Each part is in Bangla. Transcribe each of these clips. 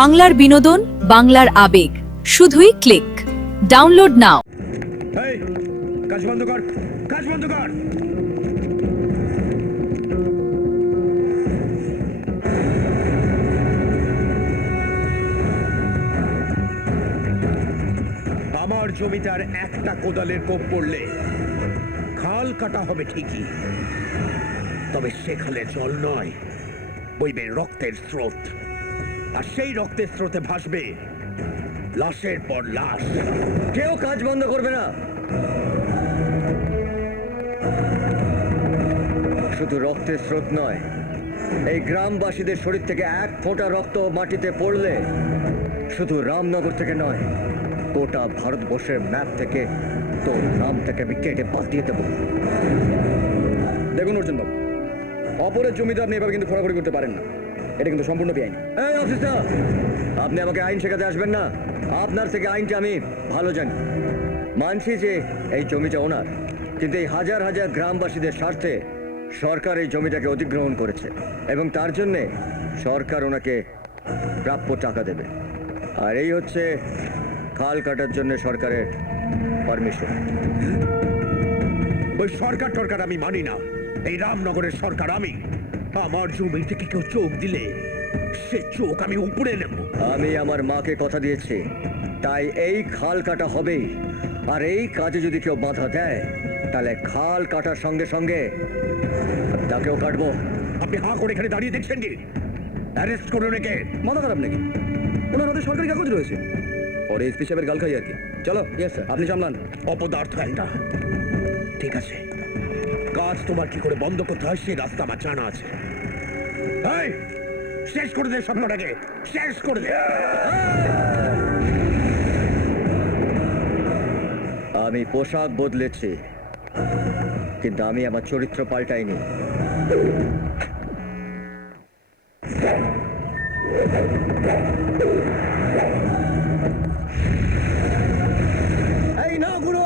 বাংলার বিনোদন, বাংলার আবেগ, শুধুই ক্লিক। ডাউনলোড নাও। এই কাজ বন্ধ কর, কাজ বন্ধ কর। আমার জমিটার একটা কোদালের কোপ পড়লে খাল কাটা হবে ঠিকই, তবে সে খালে জল নয়, বইবে রক্তের স্রোত। আর সেই রক্তের স্রোতে ভাসবে লাশের পর লাশ। কেউ কাজ বন্ধ করবে না। শুধু রক্তের স্রোত নয়, এই গ্রামবাসীদের শরীর থেকে এক ফোঁটা রক্ত মাটিতে পড়লে শুধু রামনগর থেকে নয়, গোটা ভারতবর্ষের ম্যাপ থেকে তোর নাম থেকে আমি কেটে বাদ দিয়ে দেবো। দেখুন অর্জুন বাবু, অপরের জমিতে আপনি এভাবে কিন্তু খোরাখুরি করতে পারেন না। এটা কিন্তু সম্পূর্ণ বেআইনি। এই অফিসার, আপনি আমাকে আইন শেখাতে আসবেন না। আপনার থেকে আইনটা আমি ভালো জানি। মানছি যে এই জমিটা ওনার, কিন্তু এই হাজার হাজার গ্রামবাসীদের স্বার্থে সরকার এই জমিটাকে অধিগ্রহণ করেছে এবং তার জন্যে সরকার ওনাকে প্রাপ্য টাকা দেবে। আর এই হচ্ছে খাল কাটার জন্য সরকারের পারমিশন। ওই সরকার টরকার আমি মানি না। এই রামনগরের সরকার আমি। আমার জমি থেকে কেউ চোখ দিলে সে চোখ আমি উপরে নেব। আমি আমার মাকে কথা দিয়েছি, তাই এই খাল কাটা হবেই। আর এই কাজে যদি কেউ বাধা দেয়, তাহলে খাল কাটার সঙ্গে সঙ্গে তাকেও কাটবো। আপনি হাঁ করে এখানে দাঁড়িয়ে দেখছেন কি? অ্যারেস্ট করুন একে। মাথা খারাপ নাকি? ওনার হাতে সরকারি কাগজ রয়েছে। পরে এসপি সাহেবের গাল খাই আর কি। চলো, ইয়েস স্যার। আপনি সামলান। অপদার্থ একটা। ঠিক আছে, কাজ তোমার কি করে বন্ধ করতে হয় সেই রাস্তা আমার জানা আছে। এই, শেষ করে দে স্বপ্নটাকে, শেষ করে দে। আমি পোশাক বদলেছি, কিন্তু আমি আমার চরিত্র পাল্টাইনি। এই না গুরু,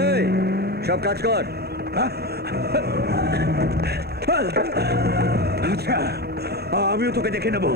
এই, সব কাজ কর। আচ্ছা, আমিও তোকে দেখে নেব।